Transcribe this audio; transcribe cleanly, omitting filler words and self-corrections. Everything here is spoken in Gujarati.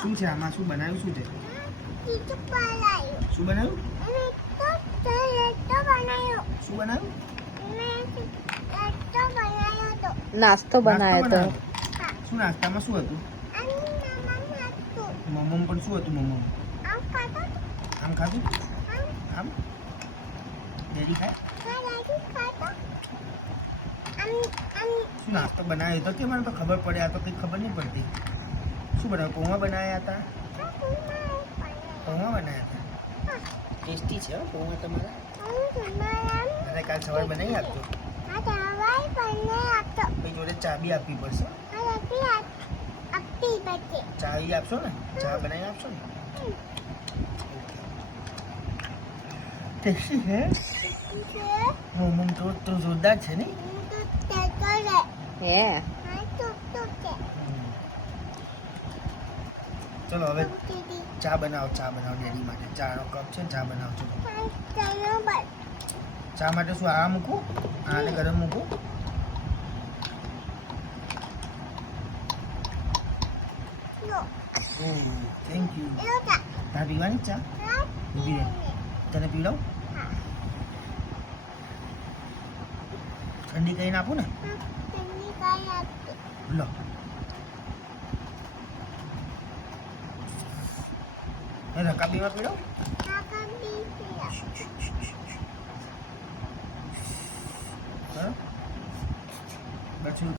શું છે આમાં? શું બનાવ્યું? શું છે? શું બનાવ્યું? શું બનાવ્યું? નાસ્તો બનાવ્યો તો. શું નાસ્તામાં શું હતું? મમ્મ પણ શું હતું? મમ્મ આમ ખાધું? આમ ડેડી ખાય? શું નાસ્તો બનાવ્યો તો કે મને તો ખબર પડે? આ તો કંઈ ખબર નહીં પડતી. શું બનાવ્યું? પૌવા બનાવ્યા હતા? પૌવા બનાવ્યા હતા? ટેસ્ટી છે પૌવા તમારા? અને કાલ સવારે બનાવી આપજો. પછી જોડે ચા બી આપવી પડશે. ચા બી આપશો ને? ચા બનાવી આપશો ને? ટેસ્ટી છે. મમ્મ તો જોરદાર છે ને? હે ચલો હવે ચા બનાવો ડેડી માટે. ચાનો કપ છે, ચા બનાવજો. ચા માટે શું આ મૂકું? આને ગરમ મૂકું? Thank you. તારે પીવાની ચા? ઊભી રહે. તને પીવડાવું? ઠંડી કરીને આપું ને? લો રકાબીમાં પીવડાવું? પછી